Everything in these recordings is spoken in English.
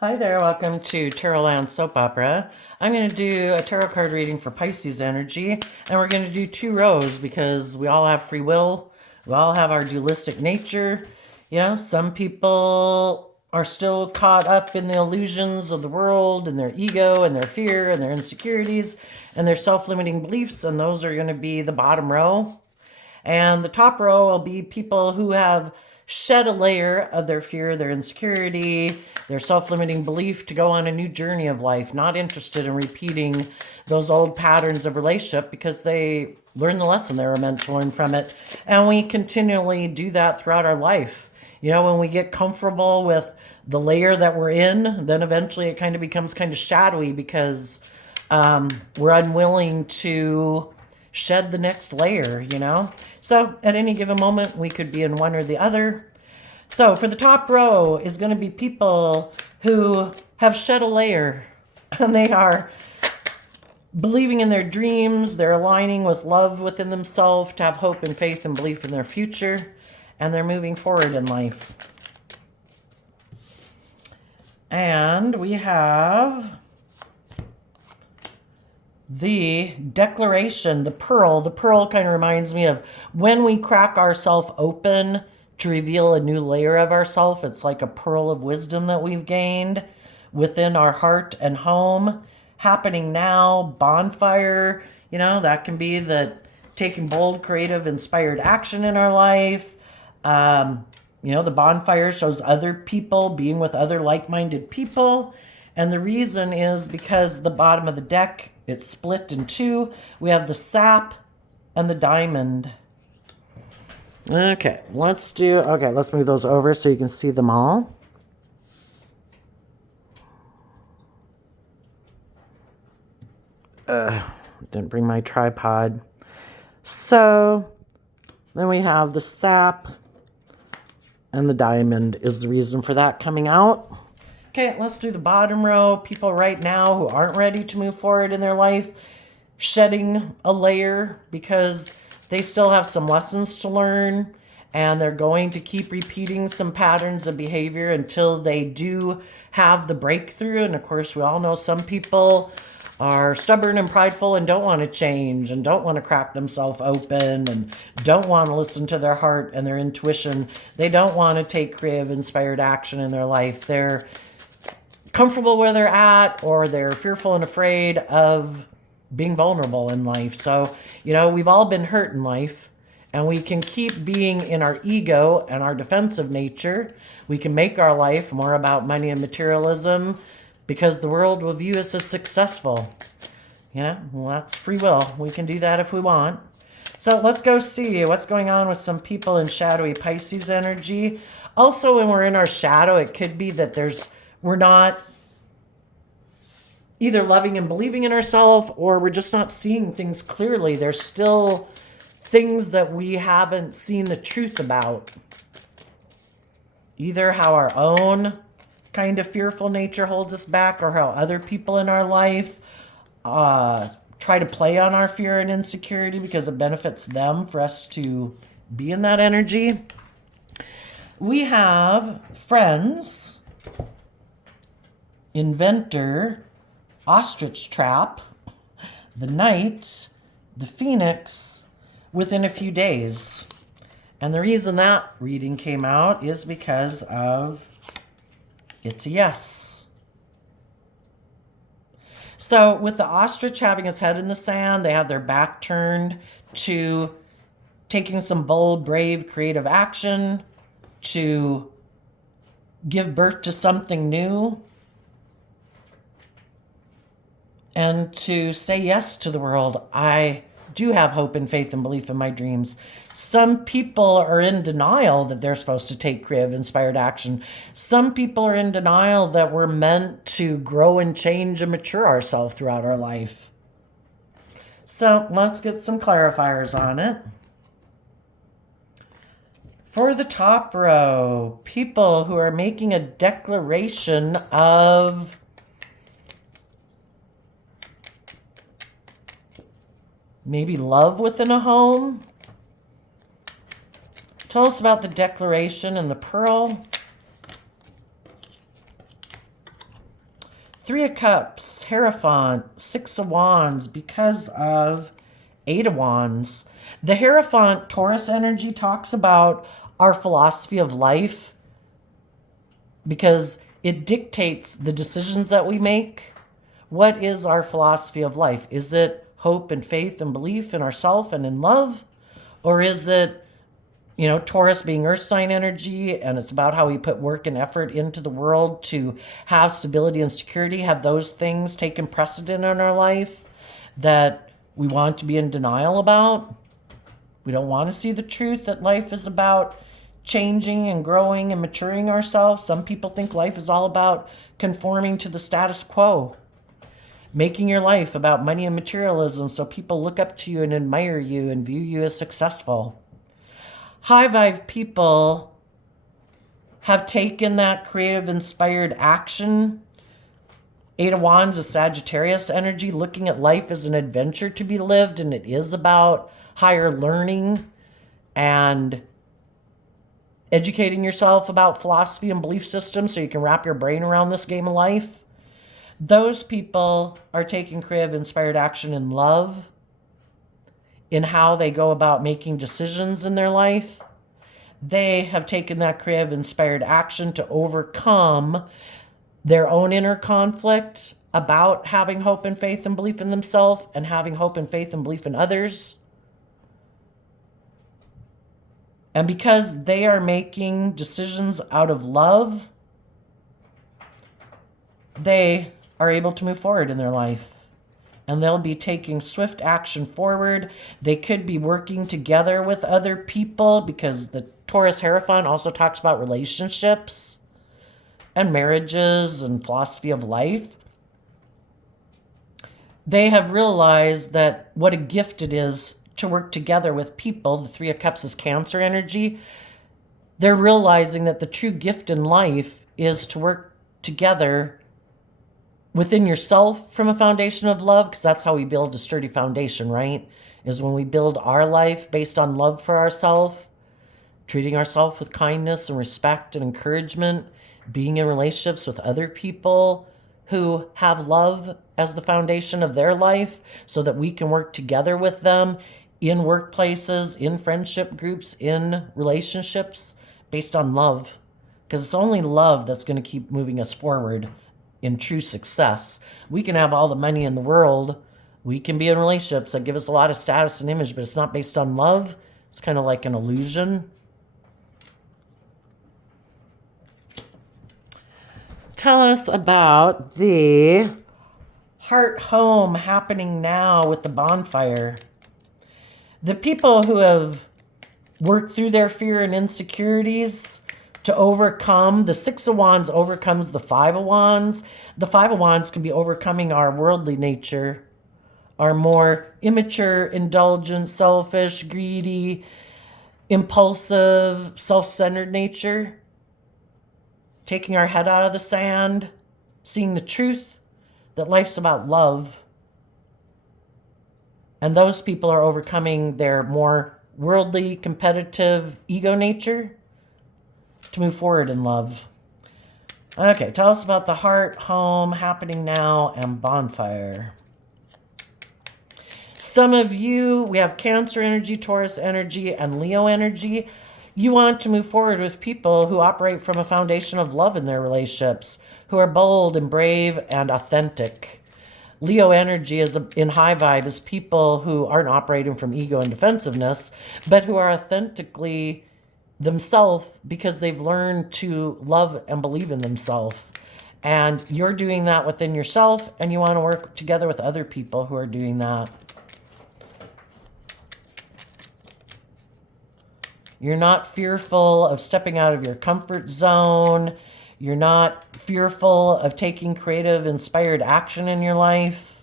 Hi there, welcome to Tarotland Soap Opera. I'm going to do a tarot card reading for Pisces energy, and we're going to do 2 rows because we all have free will. We all have our dualistic nature. Some people are still caught up in the illusions of the world and their ego and their fear and their insecurities and their self-limiting beliefs, and those are going to be the bottom row. And the top row will be people who have shed a layer of their fear, their insecurity, their self-limiting belief to go on a new journey of life, not interested in repeating those old patterns of relationship because they learned the lesson they were meant to learn from it. And we continually do that throughout our life. When we get comfortable with the layer that we're in, then eventually it kind of becomes kind of shadowy because we're unwilling to shed the next layer. So at any given moment, we could be in one or the other. So for the top row is going to be people who have shed a layer and they are believing in their dreams. They're aligning with love within themselves to have hope and faith and belief in their future. And they're moving forward in life. And we have the declaration, the pearl. The pearl kind of reminds me of when we crack ourselves open to reveal a new layer of ourselves. It's like a pearl of wisdom that we've gained within our heart and home. Happening now, bonfire, that can be the taking bold, creative, inspired action in our life. The bonfire shows other people being with other like-minded people. And the reason is because the bottom of the deck, it's split in two. We have the sap and the diamond. Okay, let's move those over so you can see them all. Didn't bring my tripod. So then we have the sap and the diamond is the reason for that coming out. Okay, let's do the bottom row. People right now who aren't ready to move forward in their life, shedding a layer because they still have some lessons to learn and they're going to keep repeating some patterns of behavior until they do have the breakthrough. And of course, we all know some people are stubborn and prideful and don't want to change and don't want to crack themselves open and don't want to listen to their heart and their intuition. They don't want to take creative, inspired action in their life. They're comfortable where they're at, or they're fearful and afraid of being vulnerable in life. So, we've all been hurt in life, and we can keep being in our ego and our defensive nature. We can make our life more about money and materialism because the world will view us as successful. Well, that's free will. We can do that if we want. So let's go see what's going on with some people in shadowy Pisces energy. Also, when we're in our shadow, it could be that we're not either loving and believing in ourselves, or we're just not seeing things clearly. There's still things that we haven't seen the truth about. Either how our own kind of fearful nature holds us back, or how other people in our life try to play on our fear and insecurity because it benefits them for us to be in that energy. We have friends, inventor, ostrich trap, the knight, the phoenix, within a few days. And the reason that reading came out is because of it's a yes. So with the ostrich having its head in the sand, they have their back turned to taking some bold, brave, creative action to give birth to something new and to say yes to the world. I do have hope and faith and belief in my dreams. Some people are in denial that they're supposed to take creative, inspired action. Some people are in denial that we're meant to grow and change and mature ourselves throughout our life. So let's get some clarifiers on it. For the top row, people who are making a declaration of maybe love within a home. Tell us about the declaration and the pearl. Three of Cups, Hierophant, Six of Wands, because of Eight of Wands. The Hierophant Taurus energy talks about our philosophy of life because it dictates the decisions that we make. What is our philosophy of life? Is it hope and faith and belief in ourselves and in love? Or is it, Taurus being earth sign energy, and it's about how we put work and effort into the world to have stability and security? Have those things taken precedent in our life that we want to be in denial about? We don't want to see the truth that life is about changing and growing and maturing ourselves. Some people think life is all about conforming to the status quo, making your life about money and materialism so people look up to you and admire you and view you as successful. High vibe people have taken that creative, inspired action. Eight of Wands is Sagittarius energy, looking at life as an adventure to be lived, and it is about higher learning and educating yourself about philosophy and belief systems so you can wrap your brain around this game of life. Those people are taking creative, inspired action in love, in how they go about making decisions in their life. They have taken that creative, inspired action to overcome their own inner conflict about having hope and faith and belief in themselves and having hope and faith and belief in others. And because they are making decisions out of love, they are able to move forward in their life. And they'll be taking swift action forward. They could be working together with other people because the Taurus Hierophant also talks about relationships and marriages and philosophy of life. They have realized that what a gift it is to work together with people. The Three of Cups is Cancer energy. They're realizing that the true gift in life is to work together within yourself from a foundation of love, because that's how we build a sturdy foundation, right? Is when we build our life based on love for ourselves, treating ourselves with kindness and respect and encouragement, being in relationships with other people who have love as the foundation of their life so that we can work together with them in workplaces, in friendship groups, in relationships based on love. Because it's only love that's going to keep moving us forward in true success. We can have all the money in the world. We can be in relationships that give us a lot of status and image, but it's not based on love. It's kind of like an illusion. Tell us about the heart home happening now with the bonfire. The people who have worked through their fear and insecurities to overcome, the Six of Wands overcomes the Five of Wands. The Five of Wands can be overcoming our worldly nature, our more immature, indulgent, selfish, greedy, impulsive, self-centered nature. Taking our head out of the sand, seeing the truth that life's about love. And those people are overcoming their more worldly, competitive ego nature to move forward in love. Okay, tell us about the heart, home, happening now, and bonfire. Some of you, we have Cancer energy, Taurus energy, and Leo energy. You want to move forward with people who operate from a foundation of love in their relationships, who are bold and brave and authentic. Leo energy is in high vibe is people who aren't operating from ego and defensiveness, but who are authentically themselves because they've learned to love and believe in themselves. And you're doing that within yourself, and you want to work together with other people who are doing that. You're not fearful of stepping out of your comfort zone. You're not fearful of taking creative, inspired action in your life.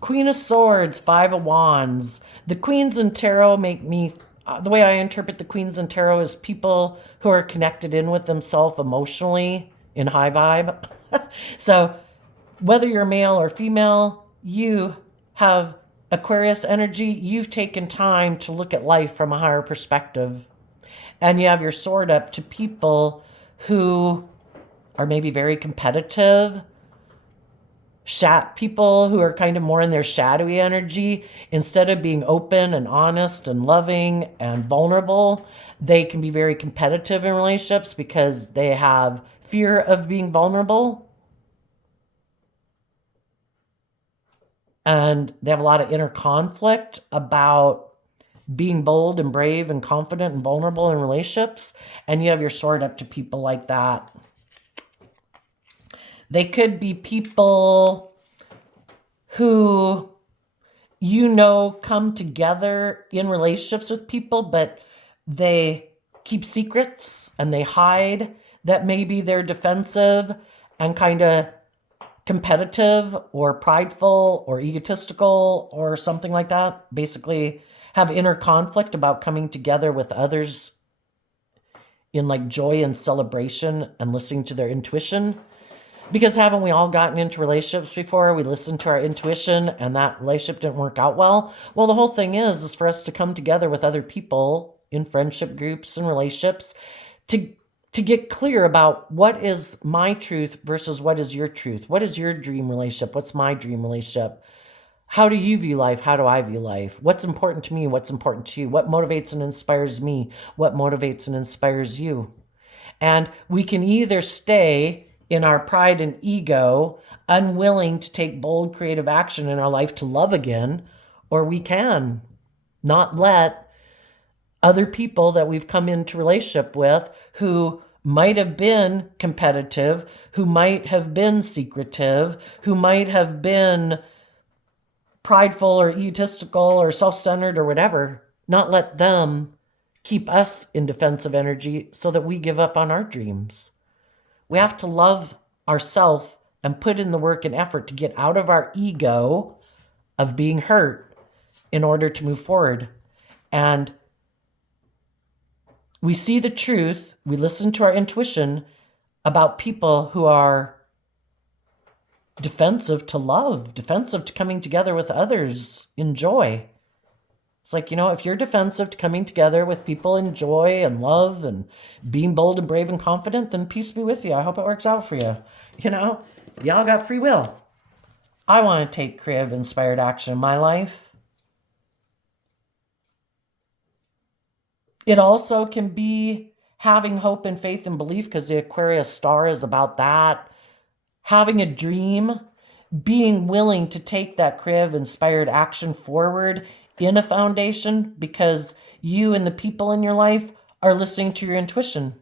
Queen of Swords, Five of Wands. The Queens in Tarot make me, the way I interpret the Queens in Tarot is people who are connected in with themselves emotionally in high vibe. So whether you're male or female, you have Aquarius energy. You've taken time to look at life from a higher perspective. And you have your sword up to people who are maybe very competitive, people who are kind of more in their shadowy energy. Instead of being open and honest and loving and vulnerable, they can be very competitive in relationships because they have fear of being vulnerable. And they have a lot of inner conflict about being bold and brave and confident and vulnerable in relationships. And you have your sword up to people like that. They could be people who, come together in relationships with people, but they keep secrets and they hide that maybe they're defensive and kind of competitive or prideful or egotistical or something like that. Basically have inner conflict about coming together with others in like joy and celebration and listening to their intuition. Because haven't we all gotten into relationships before? We listened to our intuition and that relationship didn't work out well. Well, the whole thing is for us to come together with other people in friendship groups and relationships to get clear about what is my truth versus what is your truth. What is your dream relationship? What's my dream relationship? How do you view life? How do I view life? What's important to me? What's important to you? What motivates and inspires me? What motivates and inspires you? And we can either stay in our pride and ego, unwilling to take bold, creative action in our life to love again, or we can not let other people that we've come into relationship with who might have been competitive, who might have been secretive, who might have been prideful or egotistical or self-centered or whatever, not let them keep us in defensive energy so that we give up on our dreams. We have to love ourselves and put in the work and effort to get out of our ego of being hurt in order to move forward. And we see the truth, we listen to our intuition about people who are defensive to love, defensive to coming together with others in joy. It's like, if you're defensive to coming together with people in joy and love and being bold and brave and confident, then peace be with you. I hope it works out for you. Y'all got free will. I want to take creative, inspired action in my life. It also can be having hope and faith and belief, because the Aquarius star is about that. Having a dream, being willing to take that creative, inspired action forward in a foundation because you and the people in your life are listening to your intuition.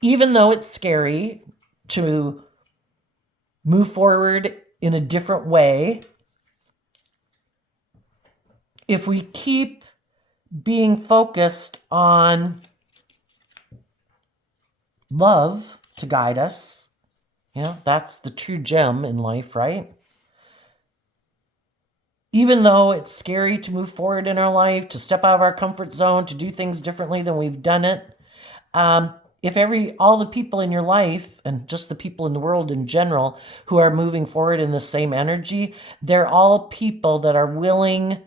Even though it's scary to move forward in a different way, if we keep being focused on love to guide us, that's the true gem in life, right? Even though it's scary to move forward in our life, to step out of our comfort zone, to do things differently than we've done it, if all the people in your life and just the people in the world in general who are moving forward in the same energy, they're all people that are willing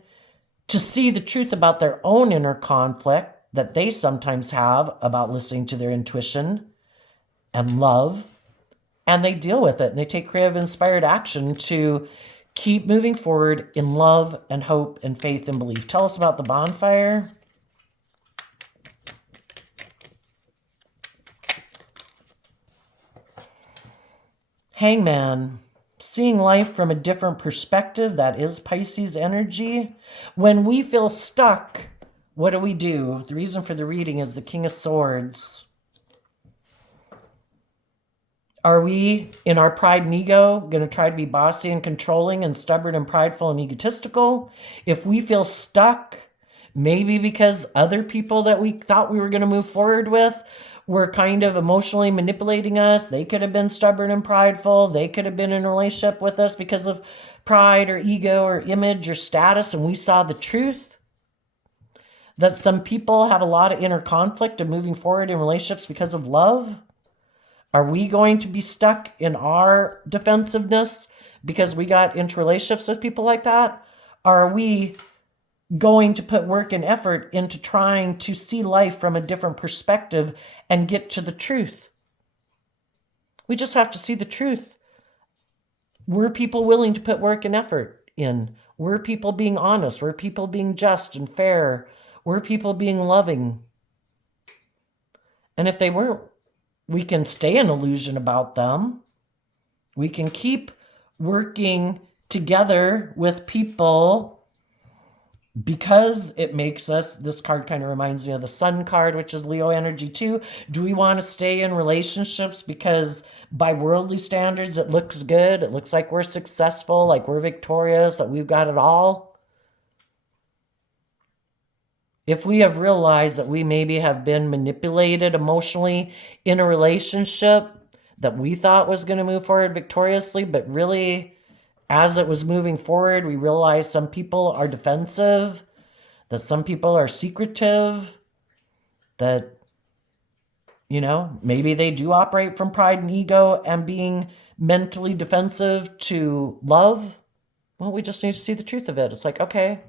to see the truth about their own inner conflict that they sometimes have about listening to their intuition and love, and they deal with it and they take creative, inspired action to keep moving forward in love and hope and faith and belief. Tell us about the bonfire. Hangman, seeing life from a different perspective, that is Pisces energy. When we feel stuck, what do? The reason for the reading is the King of Swords. Are we, in our pride and ego, going to try to be bossy and controlling and stubborn and prideful and egotistical? If we feel stuck, maybe because other people that we thought we were going to move forward with were kind of emotionally manipulating us. They could have been stubborn and prideful. They could have been in a relationship with us because of pride or ego or image or status, and we saw the truth. That some people have a lot of inner conflict of moving forward in relationships because of love. Are we going to be stuck in our defensiveness because we got into relationships with people like that? Or are we going to put work and effort into trying to see life from a different perspective and get to the truth. We just have to see the truth. Were people willing to put work and effort in? Were people being honest? Were people being just and fair? Were people being loving? And if they weren't, we can stay in illusion about them. We can keep working together with people because it makes us, this card kind of reminds me of the Sun card, which is Leo energy too. Do we want to stay in relationships because by worldly standards it looks good, it looks like we're successful, like we're victorious, that we've got it all? If we have realized that we maybe have been manipulated emotionally in a relationship that we thought was going to move forward victoriously, but really, as it was moving forward, we realized some people are defensive, that some people are secretive, that, maybe they do operate from pride and ego and being mentally defensive to love. Well, we just need to see the truth of it. It's like, okay,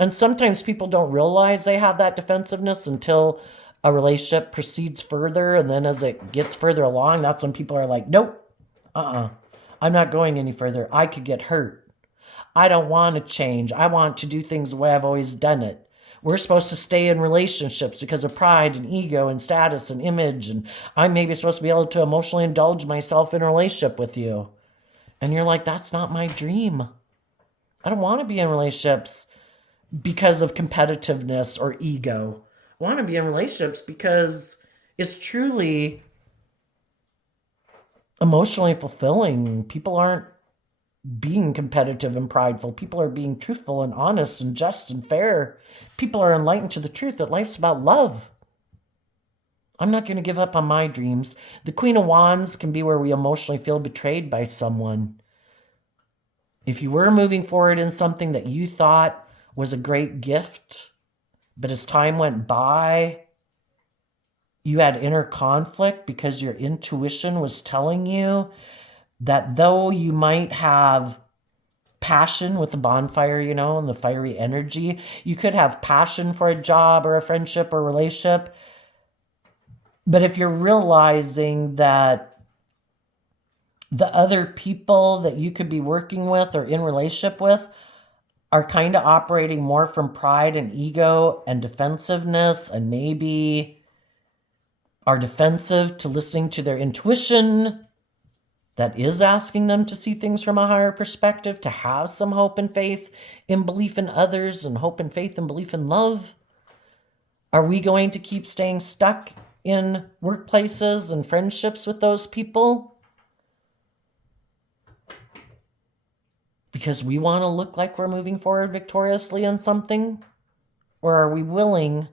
and sometimes people don't realize they have that defensiveness until a relationship proceeds further. And then as it gets further along, that's when people are like, nope, I'm not going any further. I could get hurt. I don't want to change. I want to do things the way I've always done it. We're supposed to stay in relationships because of pride and ego and status and image. And I'm maybe supposed to be able to emotionally indulge myself in a relationship with you. And you're like, that's not my dream. I don't want to be in relationships because of competitiveness or ego. I want to be in relationships because it's truly emotionally fulfilling. People aren't being competitive and prideful. People are being truthful and honest and just and fair. People are enlightened to the truth that life's about love. I'm not going to give up on my dreams. The Queen of Wands can be where we emotionally feel betrayed by someone. If you were moving forward in something that you thought was a great gift, but as time went by, you had inner conflict because your intuition was telling you that though you might have passion with the bonfire, and the fiery energy, you could have passion for a job or a friendship or relationship. But if you're realizing that the other people that you could be working with or in relationship with are kind of operating more from pride and ego and defensiveness, and maybe are defensive to listening to their intuition that is asking them to see things from a higher perspective, to have some hope and faith in belief in others and hope and faith and belief in love. Are we going to keep staying stuck in workplaces and friendships with those people because we want to look like we're moving forward victoriously in something? Or are we willing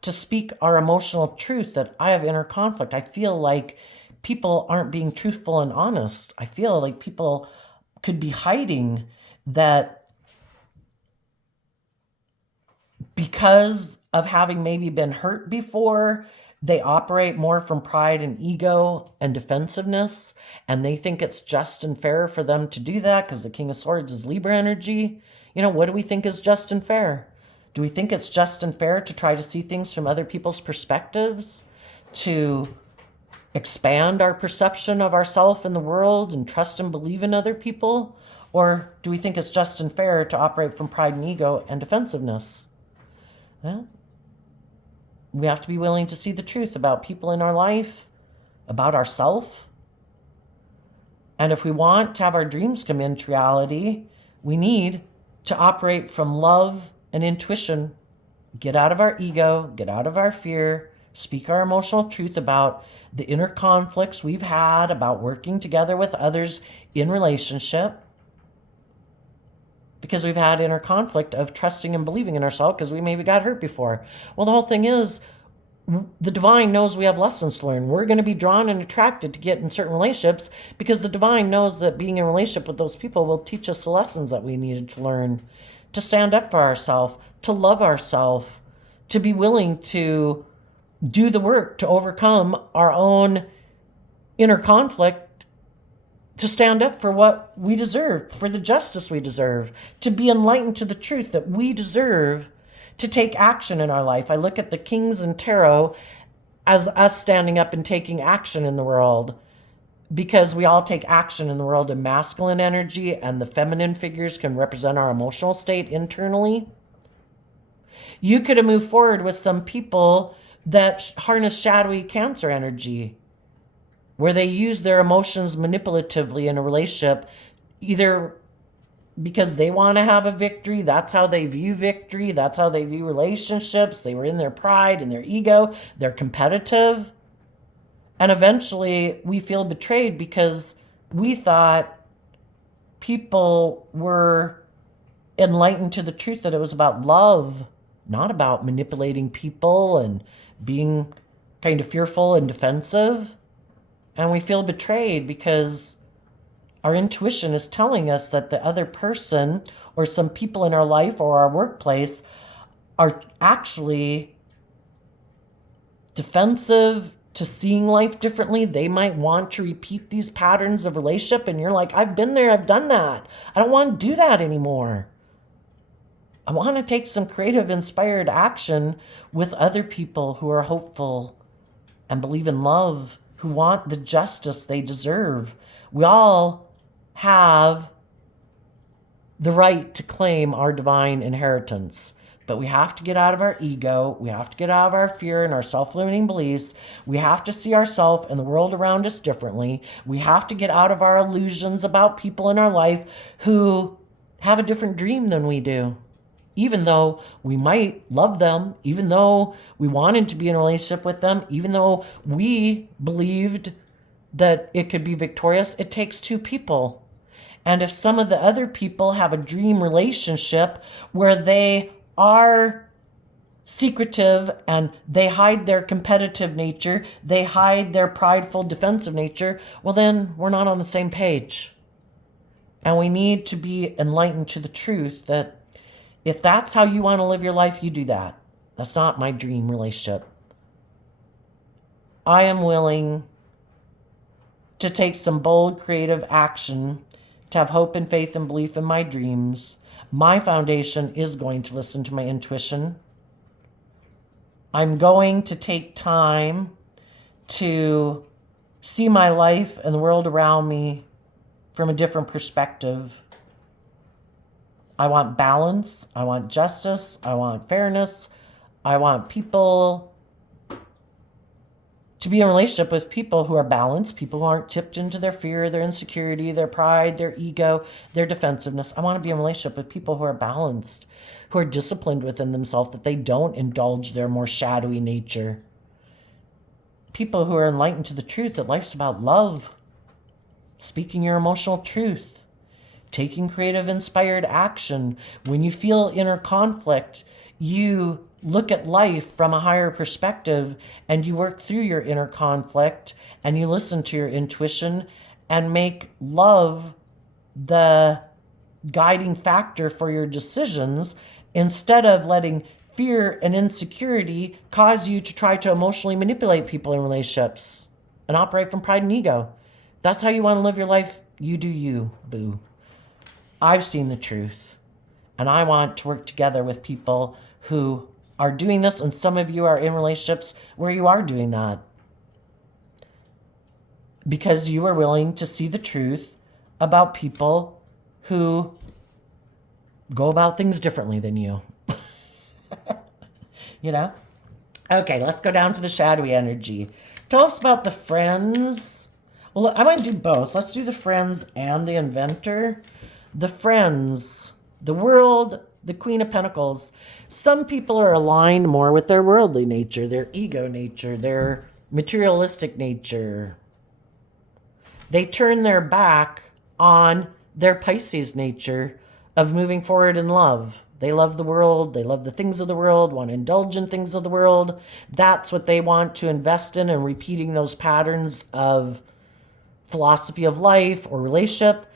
to speak our emotional truth that I have inner conflict? I feel like people aren't being truthful and honest. I feel like people could be hiding that because of having maybe been hurt before, they operate more from pride and ego and defensiveness, and they think it's just and fair for them to do that because the King of Swords is Libra energy. What do we think is just and fair? Do we think it's just and fair to try to see things from other people's perspectives, to expand our perception of ourselves in the world and trust and believe in other people? Or do we think it's just and fair to operate from pride and ego and defensiveness? Well, we have to be willing to see the truth about people in our life, about ourselves. And if we want to have our dreams come into reality, we need to operate from love and intuition. Get out of our ego, get out of our fear, speak our emotional truth about the inner conflicts we've had about working together with others in relationship, because we've had inner conflict of trusting and believing in ourselves because we maybe got hurt before. Well, the whole thing is, the divine knows we have lessons to learn. We're going to be drawn and attracted to get in certain relationships because the divine knows that being in a relationship with those people will teach us the lessons that we needed to learn, to stand up for ourselves, to love ourselves, to be willing to do the work to overcome our own inner conflict to stand up for what we deserve, for the justice we deserve, to be enlightened to the truth that we deserve to take action in our life. I look at the kings and tarot as us standing up and taking action in the world, because we all take action in the world in masculine energy, and the feminine figures can represent our emotional state internally. You could have moved forward with some people that harness shadowy Cancer energy, where they use their emotions manipulatively in a relationship, either because they want to have a victory. That's how they view victory. That's how they view relationships. They were in their pride and their ego. They're competitive. And eventually we feel betrayed because we thought people were enlightened to the truth that it was about love, not about manipulating people and being kind of fearful and defensive. And we feel betrayed because our intuition is telling us that the other person or some people in our life or our workplace are actually defensive to seeing life differently. They might want to repeat these patterns of relationship, and you're like, I've been there, I've done that. I don't want to do that anymore. I want to take some creative, inspired action with other people who are hopeful and believe in love, who want the justice they deserve. We all have the right to claim our divine inheritance, but we have to get out of our ego. We have to get out of our fear and our self-limiting beliefs. We have to see ourselves and the world around us differently. We have to get out of our illusions about people in our life who have a different dream than we do. Even though we might love them, even though we wanted to be in a relationship with them, even though we believed that it could be victorious, it takes two people. And if some of the other people have a dream relationship where they are secretive and they hide their competitive nature, they hide their prideful, defensive nature, well, then we're not on the same page. And we need to be enlightened to the truth that if that's how you want to live your life, you do that. That's not my dream relationship. I am willing to take some bold, creative action to have hope and faith and belief in my dreams. My foundation is going to listen to my intuition. I'm going to take time to see my life and the world around me from a different perspective. I want balance. I want justice. I want fairness. I want people to be in a relationship with people who are balanced, people who aren't tipped into their fear, their insecurity, their pride, their ego, their defensiveness. I want to be in a relationship with people who are balanced, who are disciplined within themselves, that they don't indulge their more shadowy nature. People who are enlightened to the truth that life's about love, speaking your emotional truth, taking creative, inspired action. When you feel inner conflict, you look at life from a higher perspective and you work through your inner conflict and you listen to your intuition and make love the guiding factor for your decisions instead of letting fear and insecurity cause you to try to emotionally manipulate people in relationships and operate from pride and ego. If that's how you want to live your life, you do you, boo. I've seen the truth, and I want to work together with people who are doing this, and some of you are in relationships where you are doing that because you are willing to see the truth about people who go about things differently than you. You know? Okay, let's go down to the shadowy energy. Tell us about the friends. Well, I might do both. Let's do the friends and the inventor. The friends, the world, the Queen of Pentacles. Some people are aligned more with their worldly nature, their ego nature, their materialistic nature. They turn their back on their Pisces nature of moving forward in love. They love the world. They love the things of the world, want to indulge in things of the world. That's what they want to invest in, and repeating those patterns of philosophy of life or relationship.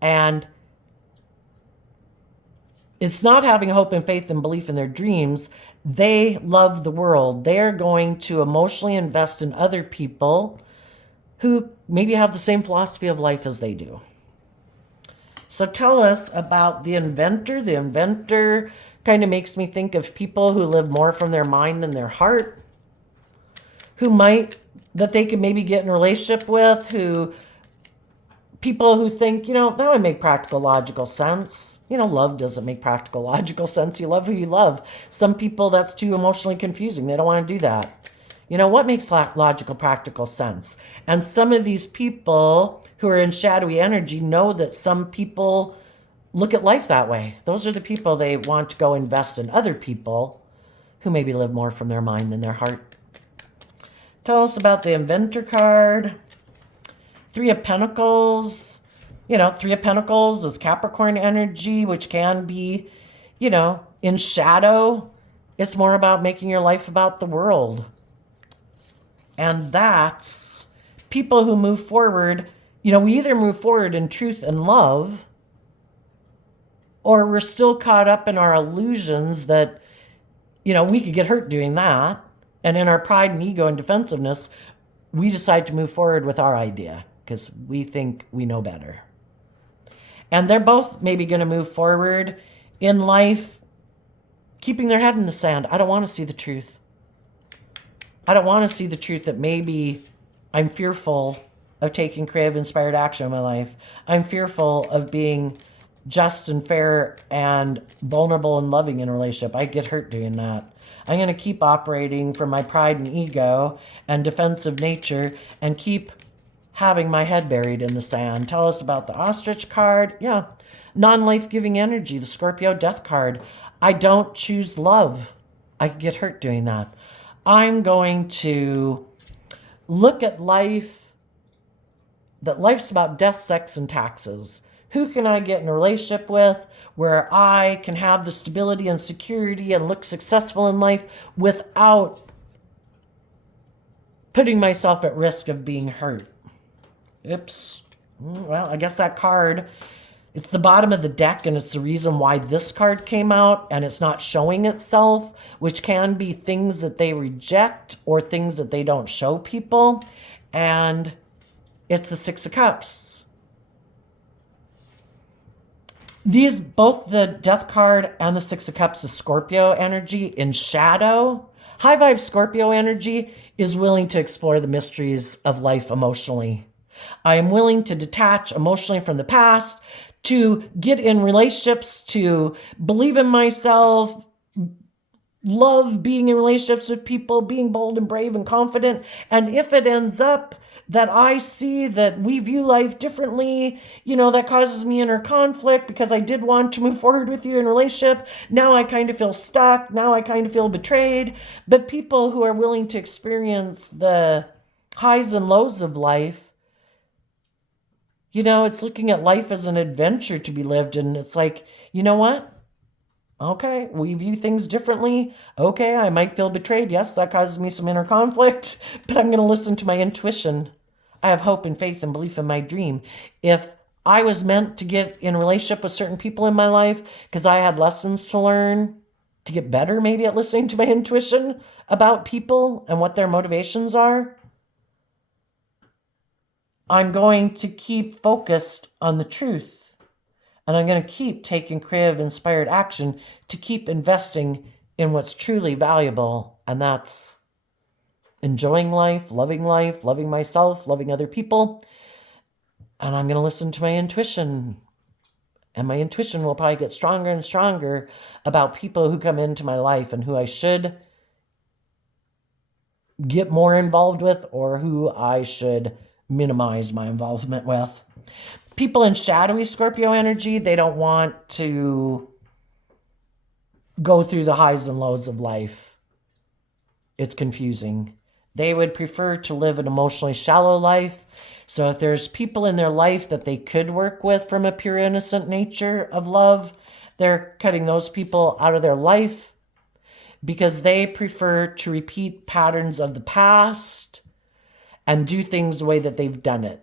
And it's not having hope and faith and belief in their dreams. They love the world. They're going to emotionally invest in other people who maybe have the same philosophy of life as they do. So tell us about the inventor. The inventor kind of makes me think of people who live more from their mind than their heart, that they could maybe get in a relationship with, people who think, that would make practical, logical sense. Love doesn't make practical, logical sense. You love who you love. Some people, that's too emotionally confusing. They don't want to do that. What makes logical, practical sense? And some of these people who are in shadowy energy know that some people look at life that way. Those are the people they want to go invest in other people who maybe live more from their mind than their heart. Tell us about the inventor card. Three of Pentacles. Three of Pentacles is Capricorn energy, which can be, in shadow. It's more about making your life about the world. And that's people who move forward. We either move forward in truth and love, or we're still caught up in our illusions that, we could get hurt doing that. And in our pride and ego and defensiveness, we decide to move forward with our idea because we think we know better. And they're both maybe going to move forward in life, keeping their head in the sand. I don't want to see the truth. I don't want to see the truth that maybe I'm fearful of taking creative, inspired action in my life. I'm fearful of being just and fair and vulnerable and loving in a relationship. I get hurt doing that. I'm going to keep operating from my pride and ego and defensive nature and keep having my head buried in the sand. Tell us about the ostrich card. Yeah, non-life-giving energy, the Scorpio death card. I don't choose love. I could get hurt doing that. I'm going to look at life, that life's about death, sex, and taxes. Who can I get in a relationship with where I can have the stability and security and look successful in life without putting myself at risk of being hurt? Oops. Well, I guess that card, it's the bottom of the deck, and it's the reason why this card came out, and it's not showing itself, which can be things that they reject or things that they don't show people. And it's the Six of Cups. These, both the Death card and the Six of Cups, is Scorpio energy in shadow. High vibe Scorpio energy is willing to explore the mysteries of life emotionally. I am willing to detach emotionally from the past, to get in relationships, to believe in myself, love being in relationships with people, being bold and brave and confident. And if it ends up that I see that we view life differently, that causes me inner conflict because I did want to move forward with you in a relationship. Now I kind of feel stuck. Now I kind of feel betrayed. But people who are willing to experience the highs and lows of life, it's looking at life as an adventure to be lived. And it's like, you know what? Okay, we view things differently. Okay, I might feel betrayed. Yes, that causes me some inner conflict, but I'm going to listen to my intuition. I have hope and faith and belief in my dream. If I was meant to get in a relationship with certain people in my life because I had lessons to learn to get better maybe at listening to my intuition about people and what their motivations are, I'm going to keep focused on the truth. And I'm going to keep taking creative, inspired action to keep investing in what's truly valuable. And that's enjoying life, loving myself, loving other people. And I'm going to listen to my intuition. And my intuition will probably get stronger and stronger about people who come into my life and who I should get more involved with or who I should minimize my involvement with. People in shadowy Scorpio energy, they don't want to go through the highs and lows of life. It's confusing. They would prefer to live an emotionally shallow life. So if there's people in their life that they could work with from a pure, innocent nature of love, they're cutting those people out of their life because they prefer to repeat patterns of the past and do things the way that they've done it.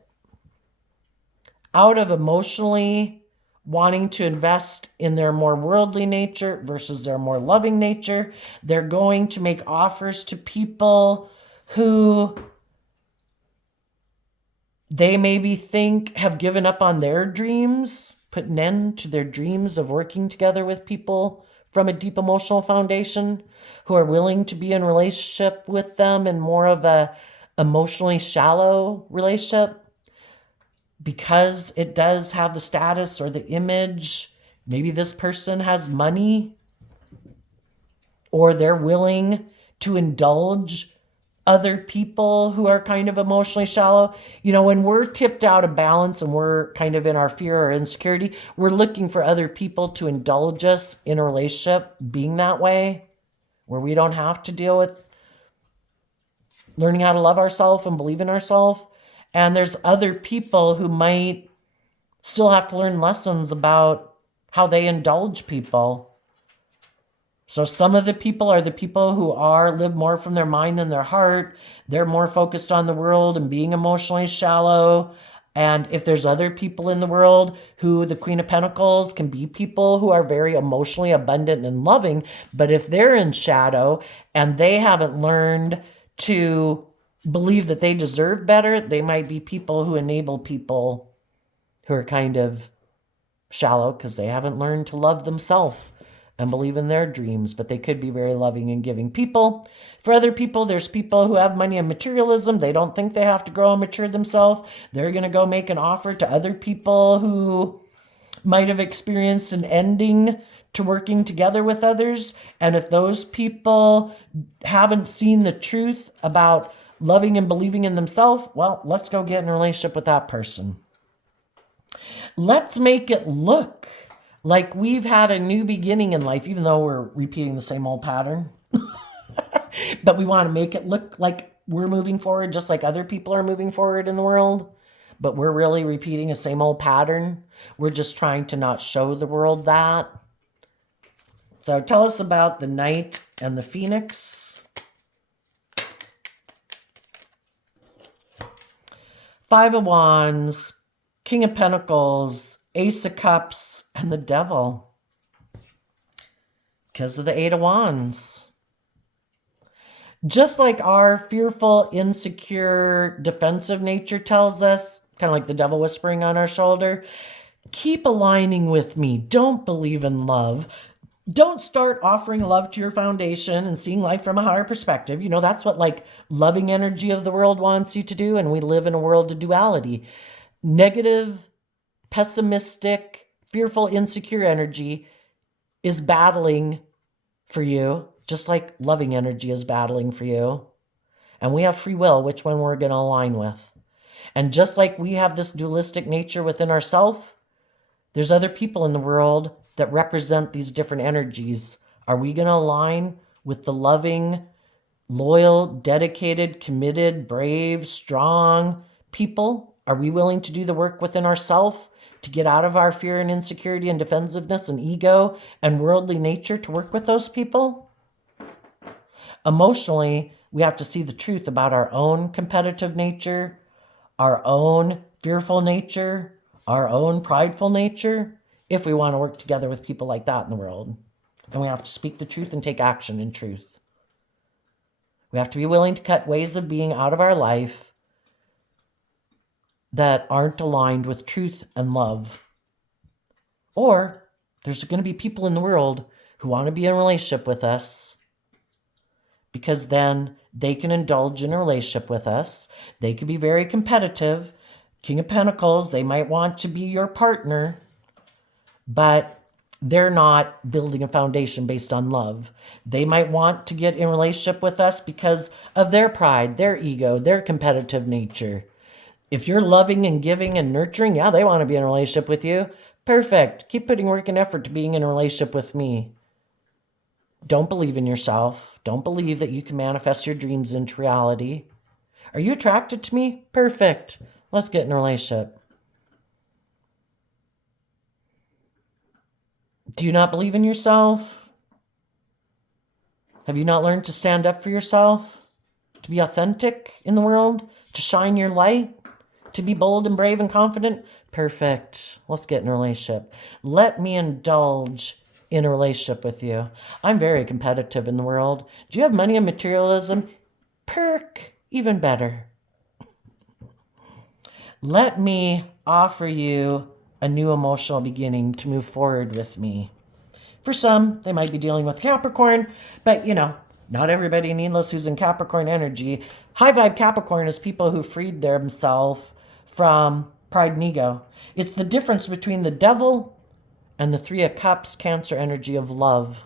Out of emotionally wanting to invest in their more worldly nature versus their more loving nature, they're going to make offers to people who They maybe have given up on their dreams, put an end to their dreams of working together with people from a deep emotional foundation who are willing to be in relationship with them in more of a emotionally shallow relationship because it does have the status or the image. Maybe this person has money, or they're willing to indulge other people who are kind of emotionally shallow. When we're tipped out of balance and we're kind of in our fear or insecurity, we're looking for other people to indulge us in a relationship being that way, where we don't have to deal with learning how to love ourselves and believe in ourselves. And there's other people who might still have to learn lessons about how they indulge people. So some of the people are the people who live more from their mind than their heart. They're more focused on the world and being emotionally shallow. And if there's other people in the world who, the Queen of Pentacles, can be people who are very emotionally abundant and loving, but if they're in shadow and they haven't learned to believe that they deserve better, they might be people who enable people who are kind of shallow because they haven't learned to love themselves and believe in their dreams, but they could be very loving and giving people. For other people, there's people who have money and materialism. They don't think they have to grow and mature themselves. They're going to go make an offer to other people who might have experienced an ending to working together with others. And if those people haven't seen the truth about loving and believing in themselves, well, let's go get in a relationship with that person. Let's make it look like we've had a new beginning in life, even though we're repeating the same old pattern. But we want to make it look like we're moving forward just like other people are moving forward in the world. But we're really repeating the same old pattern. We're just trying to not show the world that. So tell us about the Knight and the Phoenix. Five of Wands, King of Pentacles, Ace of Cups, and the Devil. Because of the Eight of Wands. Just like our fearful, insecure, defensive nature tells us, kind of like the devil whispering on our shoulder, keep aligning with me. Don't believe in love. Don't start offering love to your foundation and seeing life from a higher perspective. That's what like loving energy of the world wants you to do. And we live in a world of duality. Negative, pessimistic, fearful, insecure energy is battling for you, just like loving energy is battling for you. And we have free will, which one we're going to align with. And just like we have this dualistic nature within ourselves, there's other people in the world that represent these different energies. Are we going to align with the loving, loyal, dedicated, committed, brave, strong people? Are we willing to do the work within ourselves to get out of our fear and insecurity and defensiveness and ego and worldly nature to work with those people? Emotionally, we have to see the truth about our own competitive nature, our own fearful nature, our own prideful nature, if we want to work together with people like that in the world. And we have to speak the truth and take action in truth. We have to be willing to cut ways of being out of our life that aren't aligned with truth and love. Or there's going to be people in the world who want to be in a relationship with us because then they can indulge in a relationship with us. They could be very competitive. King of Pentacles, they might want to be your partner, but they're not building a foundation based on love. They might want to get in a relationship with us because of their pride, their ego, their competitive nature. If you're loving and giving and nurturing, yeah, they want to be in a relationship with you. Perfect. Keep putting work and effort to being in a relationship with me. Don't believe in yourself. Don't believe that you can manifest your dreams into reality. Are you attracted to me? Perfect. Let's get in a relationship. Do you not believe in yourself? Have you not learned to stand up for yourself? To be authentic in the world? To shine your light? To be bold and brave and confident? Perfect. Let's get in a relationship. Let me indulge in a relationship with you. I'm very competitive in the world. Do you have money and materialism? Perk. Even better. Let me offer you a new emotional beginning to move forward with me. For some, they might be dealing with Capricorn, but not everybody, needless, who's in Capricorn energy. High vibe Capricorn is people who freed themselves from pride and ego. It's the difference between the devil and the Three of Cups Cancer energy of love.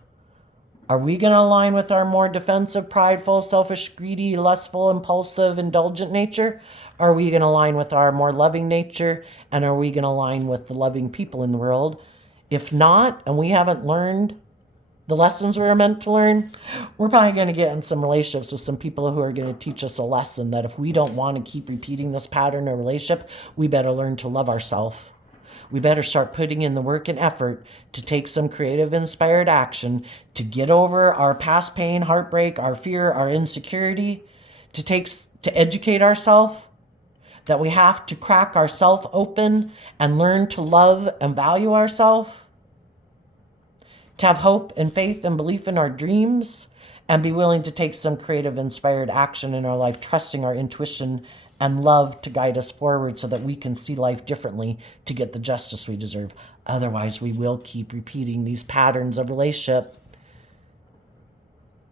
Are we going to align with our more defensive, prideful, selfish, greedy, lustful, impulsive, indulgent nature? Are we going to align with our more loving nature? And are we going to align with the loving people in the world? If not, and we haven't learned the lessons we were meant to learn, we're probably going to get in some relationships with some people who are going to teach us a lesson that if we don't want to keep repeating this pattern of relationship, we better learn to love ourselves. We better start putting in the work and effort to take some creative, inspired action to get over our past pain, heartbreak, our fear, our insecurity, to educate ourselves, that we have to crack ourselves open and learn to love and value ourselves, to have hope and faith and belief in our dreams, and be willing to take some creative, inspired action in our life, trusting our intuition and love to guide us forward so that we can see life differently to get the justice we deserve. Otherwise, we will keep repeating these patterns of relationship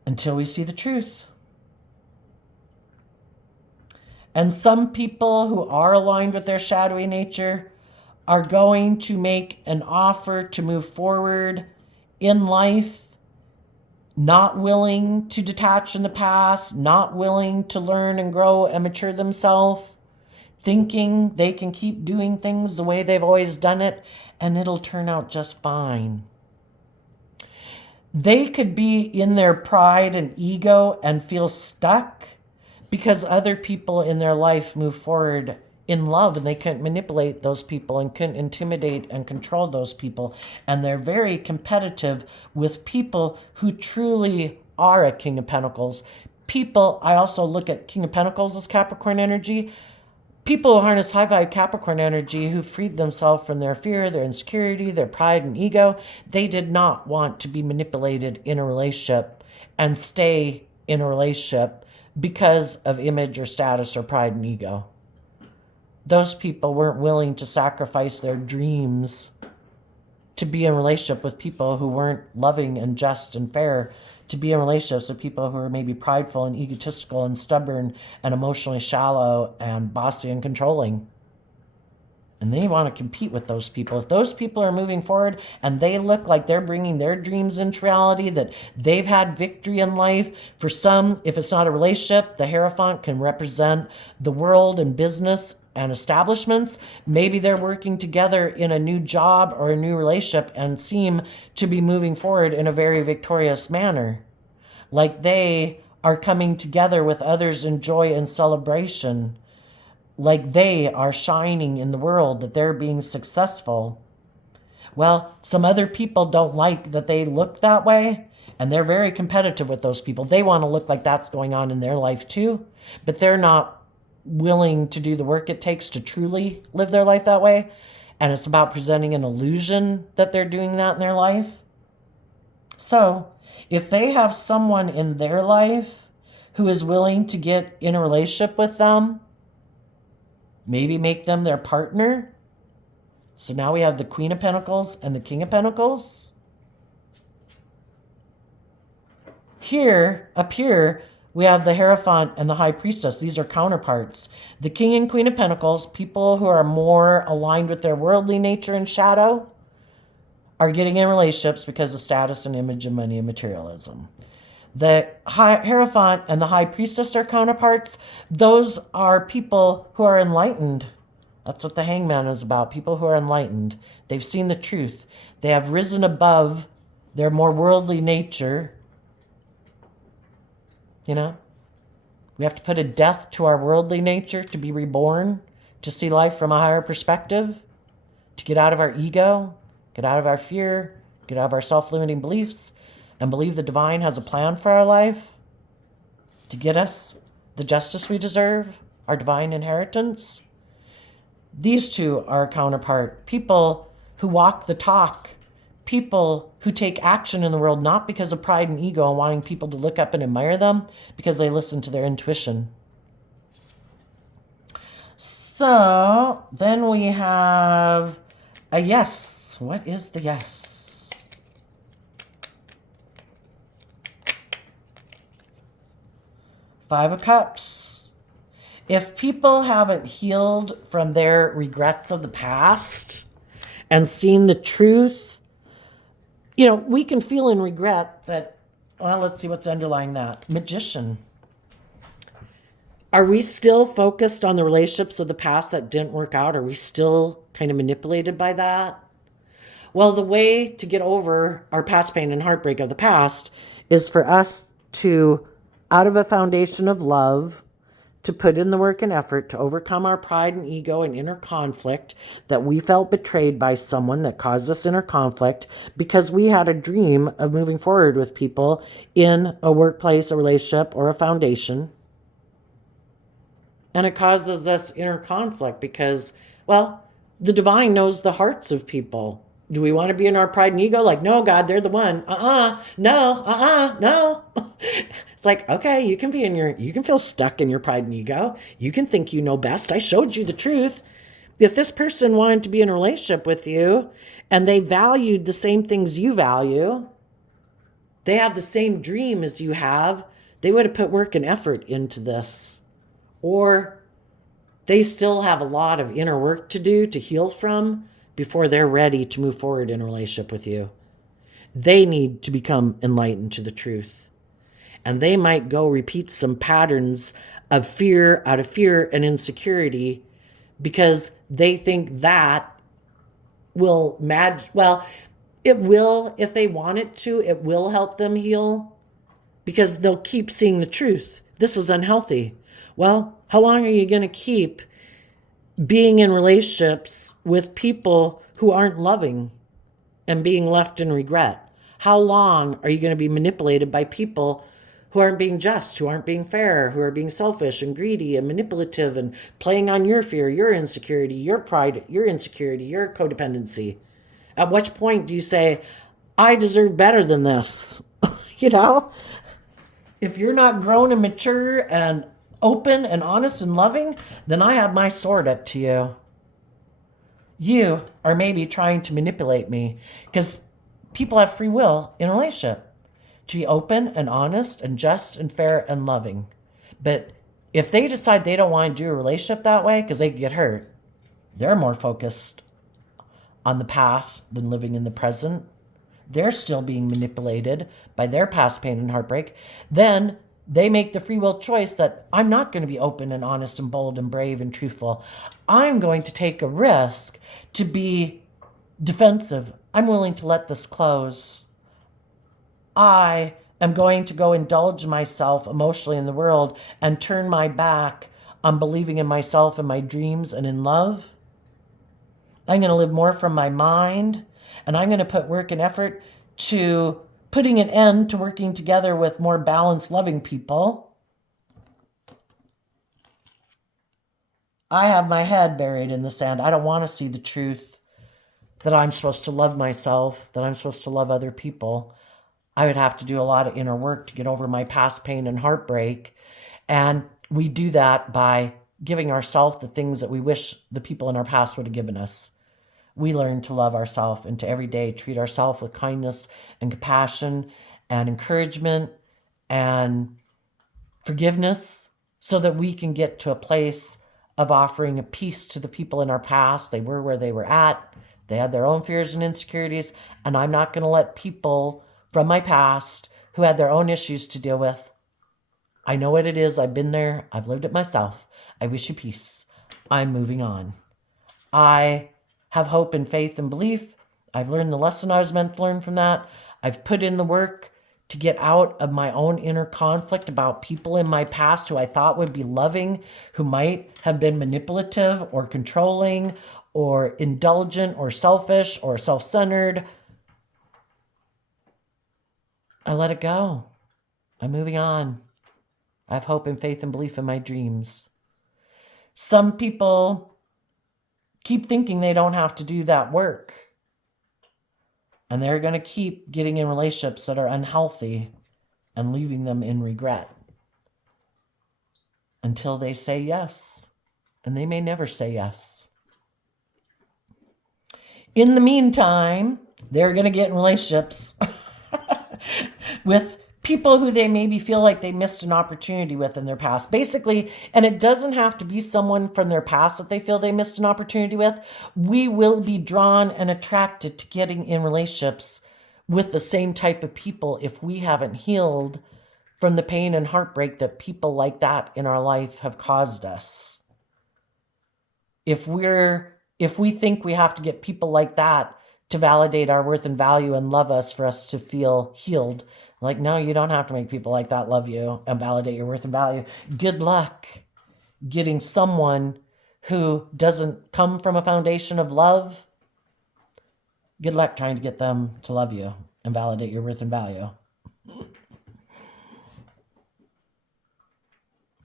until we see the truth. And some people who are aligned with their shadowy nature are going to make an offer to move forward in life, not willing to detach in the past, not willing to learn and grow and mature themselves, thinking they can keep doing things the way they've always done it and it'll turn out just fine. They could be in their pride and ego and feel stuck because other people in their life move forward in love and they couldn't manipulate those people and couldn't intimidate and control those people. And they're very competitive with people who truly are a King of Pentacles. People, I also look at King of Pentacles as Capricorn energy. People who harness high vibe Capricorn energy, who freed themselves from their fear, their insecurity, their pride and ego, they did not want to be manipulated in a relationship and stay in a relationship because of image or status or pride and ego. Those people weren't willing to sacrifice their dreams to be in a relationship with people who weren't loving and just and fair, to be in relationships with people who are maybe prideful and egotistical and stubborn and emotionally shallow and bossy and controlling. And they want to compete with those people. If those people are moving forward and they look like they're bringing their dreams into reality, that they've had victory in life. For some, if it's not a relationship, the Hierophant can represent the world and business and establishments. Maybe they're working together in a new job or a new relationship and seem to be moving forward in a very victorious manner. Like they are coming together with others in joy and celebration. Like they are shining in the world, that they're being successful. Well, some other people don't like that they look that way, and they're very competitive with those people. They want to look like that's going on in their life too, but they're not willing to do the work it takes to truly live their life that way. And it's about presenting an illusion that they're doing that in their life. So if they have someone in their life who is willing to get in a relationship with them, maybe make them their partner. So now we have the Queen of Pentacles and the King of Pentacles. Here, up here, we have the Hierophant and the High Priestess. These are counterparts. The King and Queen of Pentacles, people who are more aligned with their worldly nature and shadow, are getting in relationships because of status and image and money and materialism. The Hierophant and the High Priestess are counterparts. Those are people who are enlightened. That's what the Hangman is about, people who are enlightened. They've seen the truth. They have risen above their more worldly nature. You know, we have to put a death to our worldly nature to be reborn, to see life from a higher perspective, to get out of our ego, get out of our fear, get out of our self-limiting beliefs, and believe the divine has a plan for our life to get us the justice we deserve, our divine inheritance. These two are a counterpart. People who walk the talk, people who take action in the world, not because of pride and ego and wanting people to look up and admire them, because they listen to their intuition. So then we have a yes. What is the yes? Five of Cups. If people haven't healed from their regrets of the past and seen the truth, we can feel in regret that, well, let's see what's underlying that. Magician. Are we still focused on the relationships of the past that didn't work out? Are we still kind of manipulated by that? Well, the way to get over our past pain and heartbreak of the past is for us to, out of a foundation of love, to put in the work and effort to overcome our pride and ego and inner conflict that we felt betrayed by someone that caused us inner conflict because we had a dream of moving forward with people in a workplace, a relationship, or a foundation. And it causes us inner conflict because, well, the divine knows the hearts of people. Do we want to be in our pride and ego? Like, no, God, they're the one. No. It's like, okay, you can feel stuck in your pride and ego. You can think you know best. I showed you the truth. If this person wanted to be in a relationship with you and they valued the same things you value, they have the same dream as you have, they would have put work and effort into this. Or they still have a lot of inner work to do to heal from before they're ready to move forward in a relationship with you. They need to become enlightened to the truth. And they might go repeat some patterns of fear out of fear and insecurity because they think that will it will, if they want it to, it will help them heal because they'll keep seeing the truth. This is unhealthy. Well, how long are you going to keep being in relationships with people who aren't loving and being left in regret? How long are you going to be manipulated by people who aren't being just, who aren't being fair, who are being selfish and greedy and manipulative and playing on your fear, your insecurity, your pride, your insecurity, your codependency? At which point do you say, I deserve better than this? If you're not grown and mature and open and honest and loving, then I have my sword up to you. You are maybe trying to manipulate me because people have free will in a relationship to be open and honest and just and fair and loving. But if they decide they don't want to do a relationship that way because they get hurt, they're more focused on the past than living in the present. They're still being manipulated by their past pain and heartbreak. Then they make the free will choice that I'm not going to be open and honest and bold and brave and truthful. I'm going to take a risk to be defensive. I'm willing to let this close. I am going to go indulge myself emotionally in the world and turn my back on believing in myself and my dreams and in love. I'm going to live more from my mind, and I'm going to put work and effort to putting an end to working together with more balanced, loving people. I have my head buried in the sand. I don't want to see the truth that I'm supposed to love myself, that I'm supposed to love other people. I would have to do a lot of inner work to get over my past pain and heartbreak. And we do that by giving ourselves the things that we wish the people in our past would have given us. We learn to love ourselves and to every day treat ourselves with kindness and compassion and encouragement and forgiveness so that we can get to a place of offering a peace to the people in our past. They were where they were at. They had their own fears and insecurities, and I'm not going to let people from my past who had their own issues to deal with. I know what it is. I've been there. I've lived it myself. I wish you peace. I'm moving on. I have hope and faith and belief. I've learned the lesson I was meant to learn from that. I've put in the work to get out of my own inner conflict about people in my past who I thought would be loving, who might have been manipulative or controlling or indulgent or selfish or self-centered. I let it go. I'm moving on. I have hope and faith and belief in my dreams. Some people keep thinking they don't have to do that work. And they're going to keep getting in relationships that are unhealthy and leaving them in regret until they say yes. And they may never say yes. In the meantime, they're going to get in relationships with people who they maybe feel like they missed an opportunity with in their past. Basically, and it doesn't have to be someone from their past that they feel they missed an opportunity with. We will be drawn and attracted to getting in relationships with the same type of people if we haven't healed from the pain and heartbreak that people like that in our life have caused us. If we think we have to get people like that to validate our worth and value and love us for us to feel healed, like, no, you don't have to make people like that love you and validate your worth and value. Good luck getting someone who doesn't come from a foundation of love. Good luck trying to get them to love you and validate your worth and value.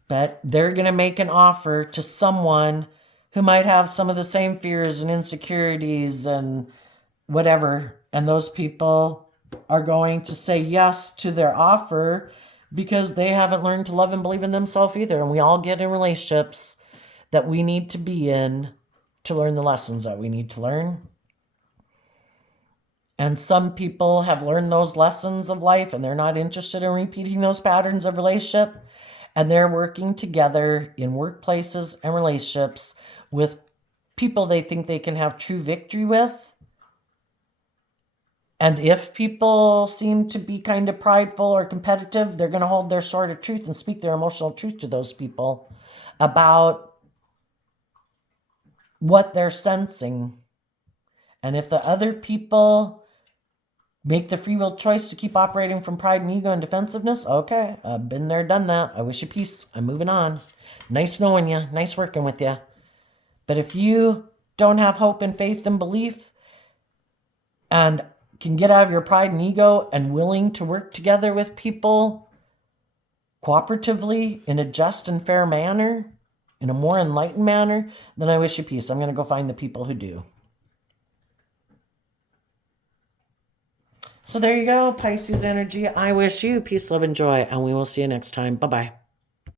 But they're going to make an offer to someone who might have some of the same fears and insecurities and whatever. And those people are going to say yes to their offer because they haven't learned to love and believe in themselves either. And we all get in relationships that we need to be in to learn the lessons that we need to learn. And some people have learned those lessons of life and they're not interested in repeating those patterns of relationship. And they're working together in workplaces and relationships with people they think they can have true victory with. And if people seem to be kind of prideful or competitive, they're going to hold their sword of truth and speak their emotional truth to those people about what they're sensing. And if the other people make the free will choice to keep operating from pride and ego and defensiveness, okay, I've been there, done that. I wish you peace. I'm moving on. Nice knowing you. Nice working with you. But if you don't have hope and faith and belief and can get out of your pride and ego and willing to work together with people cooperatively in a just and fair manner, in a more enlightened manner, then I wish you peace. I'm going to go find the people who do. So there you go, Pisces energy. I wish you peace, love, and joy, and we will see you next time. Bye-bye.